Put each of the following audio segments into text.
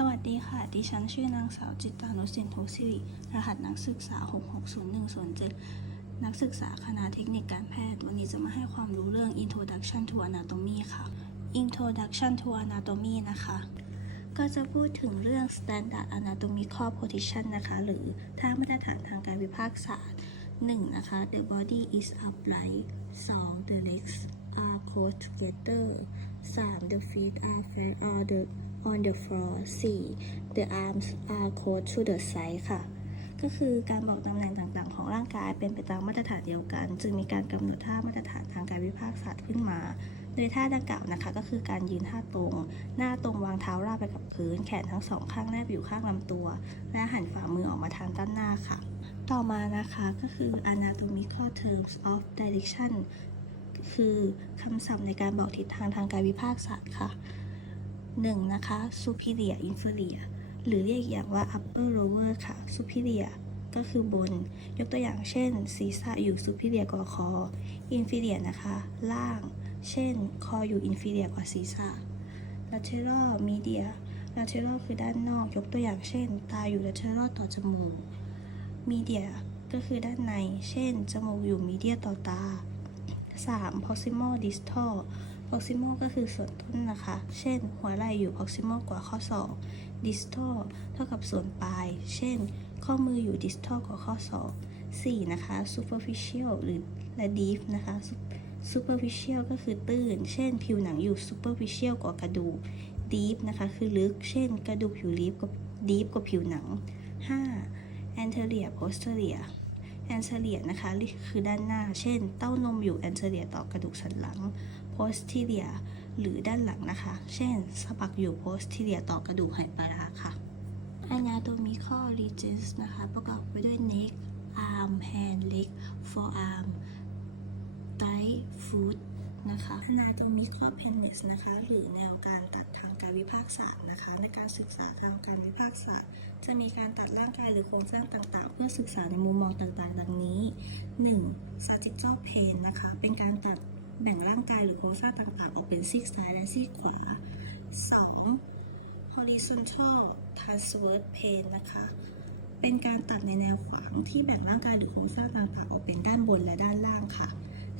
สวัสดีค่ะ ดิฉันชื่อนางสาวจิตตานุสินทุสิริ รหัสนักศึกษา 660107 นักศึกษาคณะเทคนิคการแพทย์ วันนี้จะมาให้ความรู้เรื่อง Introduction to Anatomy ค่ะ Introduction to Anatomy นะคะ ก็จะพูดถึงเรื่อง Standard Anatomical Position นะคะ หรือท่ามาตรฐานทางการวิพากษศาสตร์ 1. นะคะ The body is upright 2. The legs are close together 3. The feet are flat on the on the floor 4. The arms are close to the side ค่ะ ก็คือการบอกตำแหน่งต่างๆ ของร่างกายเป็นไปตามมาตรฐานเดียวกัน จึงมีการกำหนดท่ามาตรฐานทางการวิพากษศาสตร์ขึ้นมา โดยท่าดังกล่าวนะคะ ก็คือการยืนท่าตรง หน้าตรงวางเท้าราบไปกับพื้น แขนทั้งสองข้างแนบอยู่ข้างลำตัว และหันฝ่ามือออกมาทางด้านหน้าค่ะ ต่อมานะคะก็คือ anatomical terms of direction คือคำศัพท์ในการบอกทิศทางทางการวิพากษศาสตร์ค่ะ 1. นะคะ superior inferior หรือเรียกอย่างว่า upper lower ค่ะ superior ก็คือบน ยกตัวอย่างเช่น ศีรษะอยู่ superior กว่าคอ inferior นะคะ ล่าง เช่น คออยู่ inferior กว่าศีรษะ lateral media lateral คือด้านนอก ยกตัวอย่างเช่น ตาอยู่ lateral ต่อจมูก media ก็คือด้านใน เช่น จมูกอยู่ media ต่อตา 3. proximal distal proximal ก็คือส่วนต้นนะคะ เช่น หัวไหล่อยู่ proximal กว่าข้อศอก distal เท่ากับส่วนปลาย เช่น ข้อมืออยู่ distal กว่าข้อศอก 4. นะคะ superficial หรือ deep นะคะ superficial ก็คือตื้น เช่น ผิวหนังอยู่ superficial กว่ากระดูก deep นะคะ คือลึก เช่น กระดูกผิวลิฟกว่า deep กว่าผิวหนัง 5. anterior posterior anterior นะคะ คือด้านหน้า เช่น เต้านมอยู่ anterior ต่อกระดูกสันหลัง posterior หรือด้านหลังนะคะ เช่นสะบักอยู่ posterior ต่อกระดูกไหปลาร้าค่ะ anatomical regions นะคะ ประกอบไปด้วย neck arm hand leg forearm thigh foot นะคะ anatomical pelvis นะคะ หรือแนวการตัดทางการวิพากษศาสตร์นะคะ ในการศึกษาทางการวิพากษศาสตร์ จะมีการตัดร่างกายหรือโครงสร้างต่างๆ เพื่อศึกษาในมุมมองต่างๆ ดังนี้ 1. sagittal plane นะคะ เป็นการตัด แบ่งร่างกายหรือโครงสร้างต่างๆ ออกเป็นซีกซ้ายและซีกขวา 2. horizontal transverse plane นะคะ เป็นการตัดในแนวขวางที่แบ่งร่างกายหรือโครงสร้างต่างๆ ออกเป็นด้านบนและด้านล่างค่ะ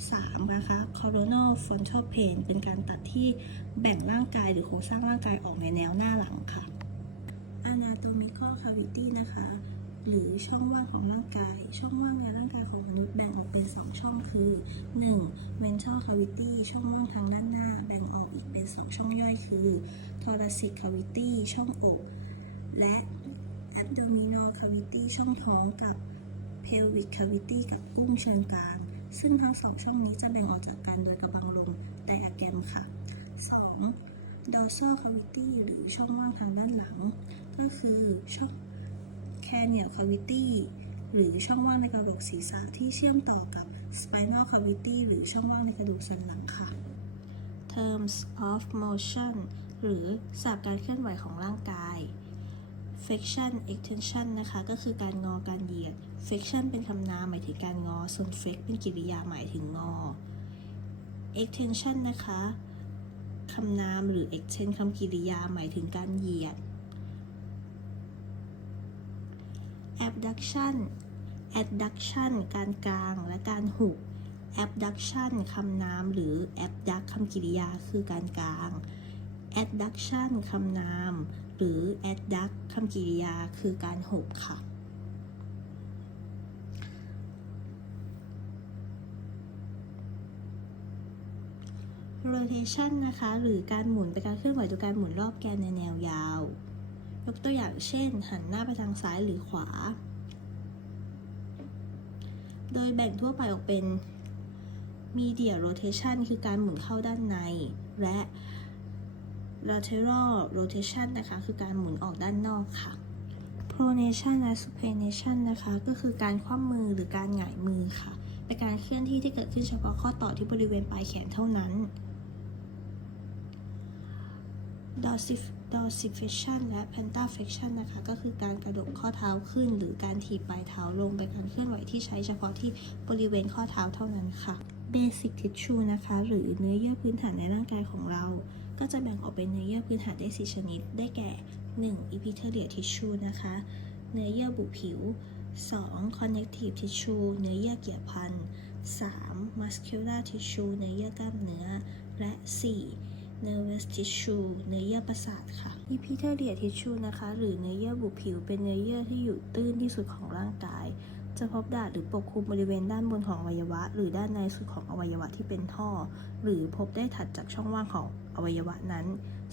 3. นะคะ coronal frontal plane เป็นการตัดที่แบ่งร่างกายหรือโครงสร้างร่างกายออกในแนวหน้าหลังค่ะ anatomical cavity นะคะ หรือช่องว่างของร่างกาย ช่องว่างในร่างกายของมนุษย์แบ่งออกเป็น 2 ช่องคือ 1. ventral cavity ช่องว่างทางด้านหน้า แบ่งออกอีกเป็น 2 ช่องย่อยคือ thoracic cavity ช่องอก และ abdominal cavity ช่องท้องกับ pelvic cavity กับกุ้งเชิงกรานซึ่งทั้งสองช่องนี้จะแบ่งออกจากกันโดยกระบังลมไดอะแกรมค่ะ 2. dorsal cavity หรือช่องว่างทางด้านหลัง ก็คือช่อง cranial cavity หรือช่องว่างในกระโหลกศีรษะที่เชื่อมต่อกับ spinal cavity หรือช่องว่างในกระดูกสันหลังค่ะ terms of motion หรือศัพท์การเคลื่อนไหวของร่างกาย flexion extension นะคะ ก็คือการงอการเหยียด flexion เป็นคำนามหมายถึงการงอ ส่วน flex เป็นกริยาหมายถึงงอ extension นะคะคำนามหรือ extend คำกริยาหมายถึงการเหยียด abduction adduction การกลางและการหุบ abduction คำนามหรือ abduct คำกริยาคือการกลาง adduction คำนาม หรือ adduct คำกริยาคือการหุบค่ะ rotation นะคะ หรือการหมุนเป็นการเคลื่อนไหวโดยการหมุนรอบแกนในแนวยาว ยกตัวอย่างเช่น หันหน้าไปทางซ้ายหรือขวา โดยแบ่งทั่วไปออกเป็น media rotation คือการหมุนเข้าด้านใน และ lateral rotation นะคะ คือการหมุนออกด้านนอกค่ะ pronation และ supination นะคะ ก็คือการคว่ำมือหรือการหงายมือค่ะ เป็นการเคลื่อนที่ที่เกิดขึ้นเฉพาะข้อต่อที่บริเวณปลายแขนเท่านั้น dorsiflexion และ plantarflexion นะคะ ก็คือการกระดกข้อเท้าขึ้น หรือการถีบปลายเท้าลงเป็นการเคลื่อนไหวที่ใช้เฉพาะที่บริเวณข้อเท้าเท่านั้นค่ะ basic tissue นะคะ หรือเนื้อเยื่อพื้นฐานในร่างกายของเรา ก็จะแบ่งออกเป็นเนื้อเยื่อพื้นฐานได้4ชนิด ได้แก่ 1. Epithelial tissue นะคะ เนื้อเยื่อบุผิว 2. connective tissue เนื้อเยื่อเกี่ยวพัน 3. muscular tissue เนื้อเยื่อกล้ามเนื้อ และ 4. Nervous tissue เนื้อเยื่อประสาทค่ะ epithelial tissue นะคะ หรือเนื้อเยื่อบุผิว เป็นเนื้อเยื่อที่อยู่ตื้นที่สุดของร่างกาย จะพบดาหรือปกคลุมบริเวณด้านบนของอวัยวะ หรือด้านในสุดของอวัยวะที่เป็นท่อ หรือพบได้ถัดจากช่องว่างของอวัยวะนั้น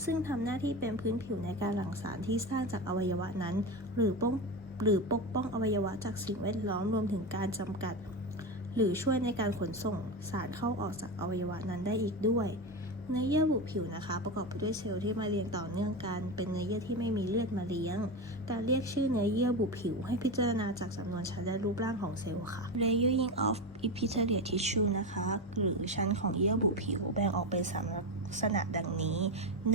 ซึ่งทำหน้าที่เป็นพื้นผิวในการหลั่งสารที่สร้างจากอวัยวะนั้น หรือป้องหรือปกป้องอวัยวะจากสิ่งแวดล้อมรวมถึงการจำกัด หรือช่วยในการขนส่งสารเข้าออกจากอวัยวะนั้นได้อีกด้วย เนื้อเยื่อบุผิวนะคะ ประกอบไปด้วยเซลล์ที่มาเรียงต่อเนื่องกัน เป็นเนื้อเยื่อที่ไม่มีเลือดมาเลี้ยง การเรียกชื่อเนื้อเยื่อบุผิว ให้พิจารณาจากจำนวนชั้นและรูปร่างของเซลล์ค่ะ Layering of epithelial tissue นะคะ หรือชั้นของเยื่อบุผิวแบ่งออกเป็นสามลักษณะดังนี้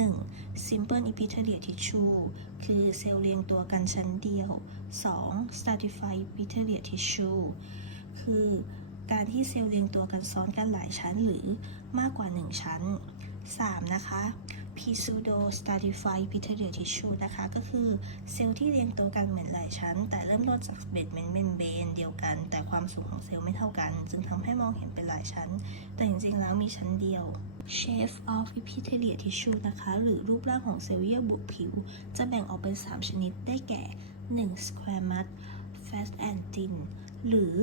1. simple epithelial tissue คือเซลล์เรียงตัวกันชั้นเดียว 2. stratified epithelial tissue คือการที่เซลล์เรียงตัวกันซ้อนกันหลายชั้นหรือมากกว่า 1 ชั้น 3. นะคะ pseudo stratified epithelial tissue นะคะ ก็คือเซลล์ที่เรียงตัวกันเหมือนหลายชั้น แต่เริ่มต้นจากเบ็ดเมนเมนเบนเดียวกัน แต่ความสูงของเซลล์ไม่เท่ากัน จึงทำให้มองเห็นเป็นหลายชั้น แต่จริงๆ แล้วมีชั้นเดียว shape of epithelial tissue นะคะ หรือรูปร่างของเซลล์เยื่อบุผิว จะแบ่งออกเป็น 3 ชนิดได้แก่ 1. squamous fat and thin หรือ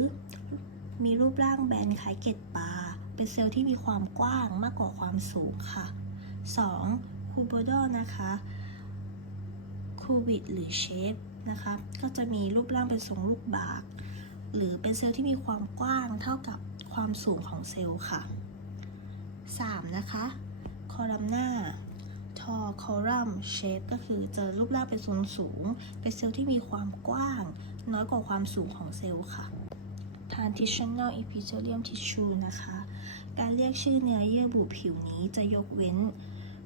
มีรูปร่างแบนคล้ายเกล็ดปลา เป็นเซลล์ที่มีความกว้างมากกว่าความสูงค่ะ 2. cuboidal นะคะ cubic หรือ shape นะคะก็จะมีรูปร่างเป็นทรงลูกบาก หรือเป็นเซลล์ที่มีความกว้างเท่ากับความสูงของเซลล์ค่ะ 3. นะคะ columnar tall column shape ก็คือจะรูปร่างเป็นทรงสูง เป็นเซลล์ที่มีความกว้าง น้อยกว่าความสูงของเซลล์ค่ะ transitional epithelium tissue นะคะ การเรียกชื่อเนื้อเยื่อบุผิวนี้จะยกเว้น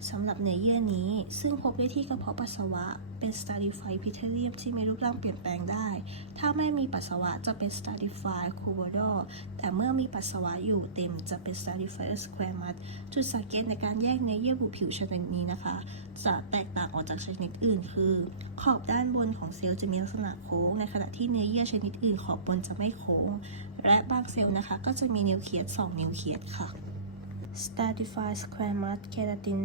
สำหรับเนื้อเยื่อนี้ ซึ่งพบได้ที่กระเพาะปัสสาวะ เป็น stratified epithelium ที่มีรูปร่างเปลี่ยนแปลงได้ ถ้าไม่มีปัสสาวะจะเป็น stratified cuboidal แต่เมื่อมีปัสสาวะอยู่เต็มจะเป็น stratified squamous จุดสังเกตในการแยกเนื้อเยื่อบุผิวชนิดนี้นะคะ จะแตกต่างออกจากชนิดอื่น คือ ขอบด้านบนของเซลล์จะมีลักษณะโค้ง ในขณะที่เนื้อเยื่อชนิดอื่นขอบบนจะไม่โค้ง และบางเซลล์นะคะ ก็จะมีนิวเคลียส2นิวเคลียสค่ะ stratified squamous keratin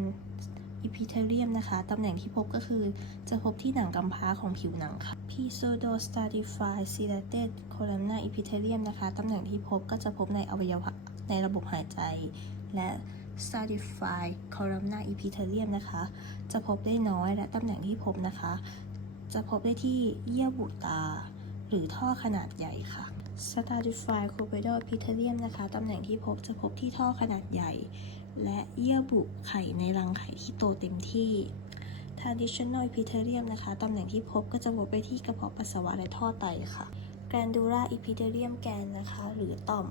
epithelium นะคะ ตำแหน่งที่พบก็คือจะพบที่หนังกำพร้าของผิวหนังค่ะ pseudo stratified dilated columnar epithelium นะคะ ตำแหน่งที่พบก็จะพบในอวัยวะในระบบหายใจ และ stratified columnar epithelium นะคะ จะพบได้น้อยและตำแหน่งที่พบนะคะ จะพบได้ที่เยื่อบุตา หรือท่อขนาดใหญ่ค่ะ stratified cuboidal epithelium นะคะ ตำแหน่งที่พบจะพบที่ท่อขนาดใหญ่ และเยื่อบุไข่ในรังไข่ที่โตเต็มที่ traditional epithelium นะคะ ตำแหน่งที่พบก็จะพบไปที่กระเพาะปัสสาวะและท่อไตค่ะ glandular epithelium gland นะคะ หรือต่อม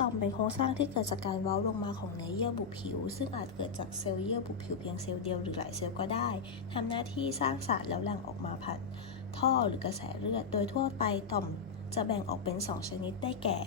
ต่อมเป็นโครงสร้างที่เกิดจากการเว้าลงมาของเนื้อเยื่อบุผิว ซึ่งอาจเกิดจากเซลล์เยื่อบุผิวเพียงเซลล์เดียวหรือหลายเซลล์ก็ได้ทำหน้าที่สร้างสารแล้วหลั่งออกมาผ่านท่อหรือกระแสเลือด โดยทั่วไปต่อม จะแบ่งออกเป็น 2 ชนิดได้แก่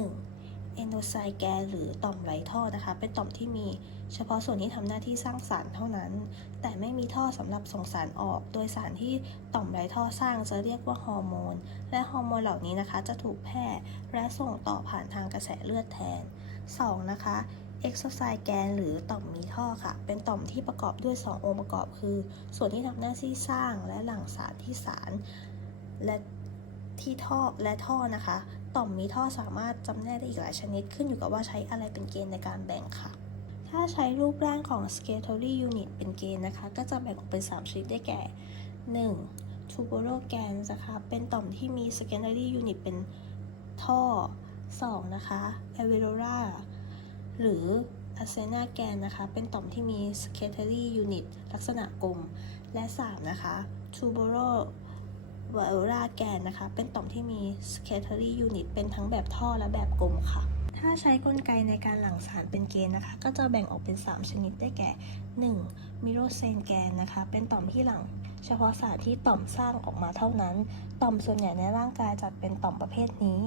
1. เอนโดไซแกนหรือต่อมไร้ท่อนะคะ เป็นต่อมที่มีเฉพาะส่วนที่ทำหน้าที่สร้างสารเท่านั้น แต่ไม่มีท่อสำหรับส่งสารออก โดยสารที่ต่อมไรท่อสร้างจะเรียกว่าฮอร์โมน และฮอร์โมนเหล่านี้นะคะ จะถูกแพร่และส่งต่อผ่านทางกระแสเลือดแทน 2. นะคะเอ็กโซไซแกนหรือต่อมมีท่อค่ะ เป็นต่อมที่ประกอบด้วย 2 องค์ประกอบคือ ส่วนที่ทำหน้าที่สร้างและหลั่งสารที่สาร และ ที่ท่อและท่อนะคะ ต่อมมีท่อสามารถจำแนกได้อีกหลายชนิด ขึ้นอยู่กับว่าใช้อะไรเป็นเกณฑ์ในการแบ่งค่ะ ถ้าใช้รูปร่างของ s c a t o r y Unit เป็นเกณฑ์นะคะ ก็จะแบ่งออกเป็น 3 ชนิดได้แก่ 1. Tubular glands นะคะ เป็นต่อมที่มี Scalatory Unit เป็นท่อ 2. นะคะ Alveolar หรือ Acena g a n นะคะ เป็นต่อมที่มี Scalatory Unit ลักษณะกลม และ 3. นะคะ Tubular วา l ราแกนนะคะ เป็นต่อมที่มี scalatory unit เป็นทั้งแบบท่อและแบบกลมค่ะ ถ้าใช้กลไกในการหลั่งสารเป็นเกณฑ์นะคะ ก็จะแบ่งออกเป็น 3 ชนิดได้แก่ 1. มิโรเซนแกนนะคะ เป็นต่อมที่หลั่งเฉพาะสารที่ต่อมสร้างออกมาเท่านั้น ต่อมส่วนใหญ่ในร่างกายจัดเป็นต่อมประเภทนี้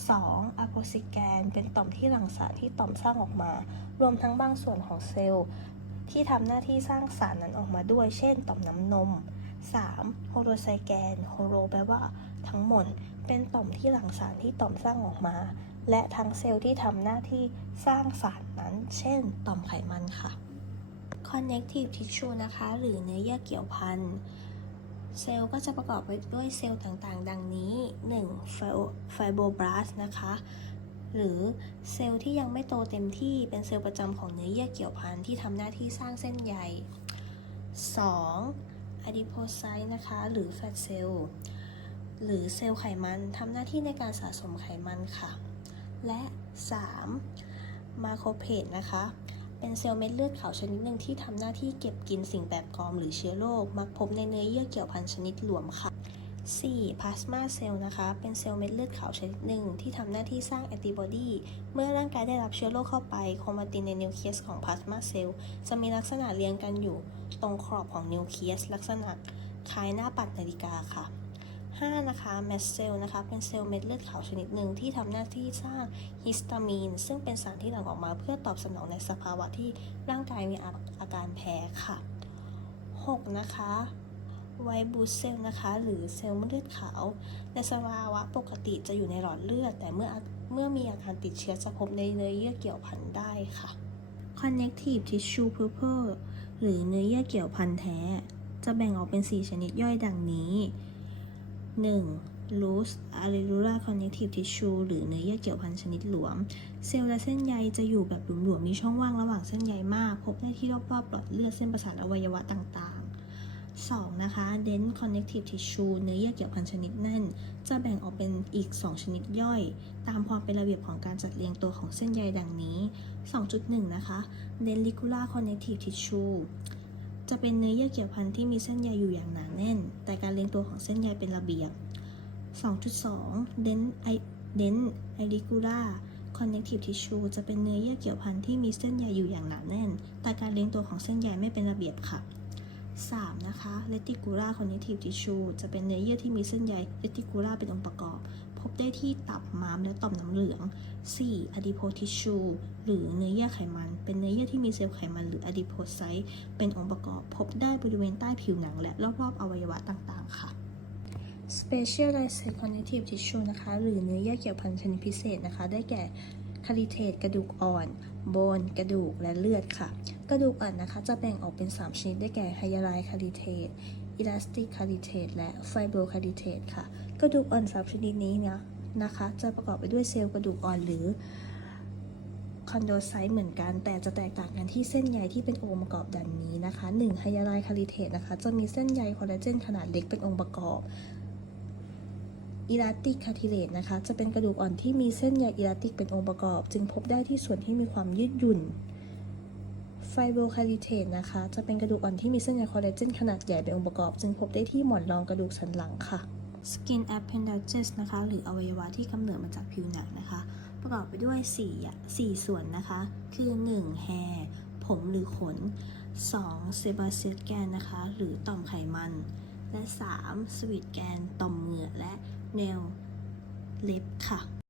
2. อะโพซิแกน เป็นต่อมที่หลั่งสารที่ต่อมสร้างออกมา รวมทั้งบางส่วนของเซลล์ ที่ทำหน้าที่สร้างสารนั้นออกมาด้วย เช่น ต่อมน้ำนม 3. โฮโลไซแกน โฮโลแปลว่า ทั้งหมด เป็นต่อมที่หลั่งสารที่ต่อมสร้างออกมา และทั้งเซลล์ที่ทำหน้าที่สร้างสารนั้น เช่น ต่อมไขมันค่ะ connective tissue นะคะ หรือเนื้อเยื่อเกี่ยวพัน เซลล์ก็จะประกอบไปด้วยเซลล์ต่างๆ ดังนี้ 1. ไฟโบบลาสนะคะ หรือเซลล์ที่ยังไม่โตเต็มที่ เป็นเซลล์ประจำของเนื้อเยื่อเกี่ยวพันที่ทำหน้าที่สร้างเส้นใย 2. อะดิโพไซต์นะคะ หรือแฟตเซลล์หรือเซลล์ไขมันทำหน้าที่ในการสะสมไขมันค่ะ และ 3. มาโครเพจนะคะ เป็นเซลล์เม็ดเลือดขาวชนิดหนึ่งที่ทำหน้าที่เก็บกินสิ่งแปลกปลอมหรือเชื้อโรคมักพบในเนื้อเยื่อเกี่ยวพันชนิดหลวมค่ะ 4. พลาสมาเซลล์นะคะ เป็นเซลล์เม็ดเลือดขาวชนิดหนึ่งที่ทำหน้าที่สร้างแอนติบอดีเมื่อร่างกายได้รับเชื้อโรคเข้าไป โครมาตินในนิวเคลียสของพลาสมาเซลล์จะมีลักษณะเรียงกันอยู่ตรงขอบของนิวเคลียส ลักษณะคล้ายหน้าปัดนาฬิกาค่ะ 5. นะคะแมสเซลนะคะ เป็นเซลล์เม็ดเลือดขาวชนิดหนึ่งที่ทำหน้าที่สร้างฮิสตามีน ซึ่งเป็นสารที่หลั่งออกมาเพื่อตอบสนองในสภาวะที่ร่างกายมีอาอาการแพ้ค่ะ 6. นะคะ ไวบูเซลนะคะ หรือเซลล์เม็ดเลือดขาว ในสภาวะปกติจะอยู่ในหลอดเลือด แต่เมื่อเมื่อมีอาการติดเชื้อจะพบในเนื้อเยื่อเกี่ยวพันได้ค่ะ connective tissue purple หรือเนื้อเยื่อเกี่ยวพันแท้ จะแบ่งออกเป็น 4 ชนิดย่อยดังนี้ 1. loose alveolar connective tissue หรือเนื้อเยื่อเกี่ยวพันชนิดหลวม เซลล์และเส้นใยจะอยู่แบบหลวมๆมีช่องว่างระหว่างเส้นใยมาก พบได้ที่รอบๆหลอดเลือดเส้นประสาทอวัยวะต่างๆ 2. นะคะ dense connective tissue เนื้อเยื่อเกี่ยวพันชนิดแน่น จะแบ่งออกเป็นอีก 2 ชนิดย่อย ตามความเป็นระเบียบของการจัดเรียงตัวของเส้นใยดังนี้ 2.1 นะคะ dendricular connective tissue จะเป็นเนื้อเยื่อเกี่ยวพันที่มีเส้นใยอยู่อย่างหนาแน่น แต่การเรียงตัวของเส้นใยเป็นระเบียบ 2.2 dense dense auricular connective tissue จะเป็นเนื้อเยื่อเกี่ยวพันที่มีเส้นใยอยู่อย่างหนาแน่น แต่การเรียงตัวของเส้นใยไม่เป็นระเบียบค่ะ 3. นะคะ reticular connective tissue จะเป็นเนื้อเยื่อที่มีเส้นใย reticular เป็นองค์ประกอบ พบได้ที่ตับม้ามและต่อมน้ำเหลือง 4. adipose tissue หรือเนื้อเยื่อไขมัน เป็นเนื้อเยื่อที่มีเซลล์ไขมันหรือ adipocyte เป็นองค์ประกอบ พบได้บริเวณใต้ผิวหนัง และรอบๆอวัยวะต่างๆ ค่ะ specialized connective tissue นะคะ หรือเนื้อเยื่อเกี่ยวพันชนิดพิเศษนะคะ ได้แก่ คาลิเทตกระดูกอ่อนโบนกระดูกและเลือดค่ะ กระดูกอ่อนนะคะจะแบ่งออกเป็น 3 ชนิดได้แก่ไฮยาไลคาลิเทตอิลาสติกคาลิเทตและไฟโบคาลิเทตค่ะ กระดูกอ่อนสามชนิดนี้นะนะคะ จะประกอบไปด้วยเซลล์กระดูกอ่อนหรือคอนโดไซต์เหมือนกัน แต่จะแตกต่างกันที่เส้นใยที่เป็นองค์ประกอบดังนี้นะคะ 1 ไฮยาไลคาลิเทตนะคะ จะมีเส้นใยคอลลาเจนขนาดเล็กเป็นองค์ประกอบ อิลาติกคาทิเลตนะคะ จะเป็นกระดูกอ่อนที่มีเส้นใยอิลาติกเป็นองค์ประกอบ จึงพบได้ที่ส่วนที่มีความยืดหยุ่นไฟโบคาลิเทตนะคะ จะเป็นกระดูกอ่อนที่มีเส้นใยคอลลาเจนขนาดใหญ่เป็นองค์ประกอบ จึงพบได้ที่หมอนรองกระดูกสันหลังค่ะ Skin appendages นะคะ หรืออวัยวะที่กำเนิดมาจากผิวหนังนะคะ ประกอบไปด้วย4อะ4ส่วนนะคะ คือ 1. hair ผมหรือขน 2. sebaceous gland นะคะ หรือต่อมไขมัน และ 3. sweet gland ต่อมเหงื่อและ แนวเล็บค่ะ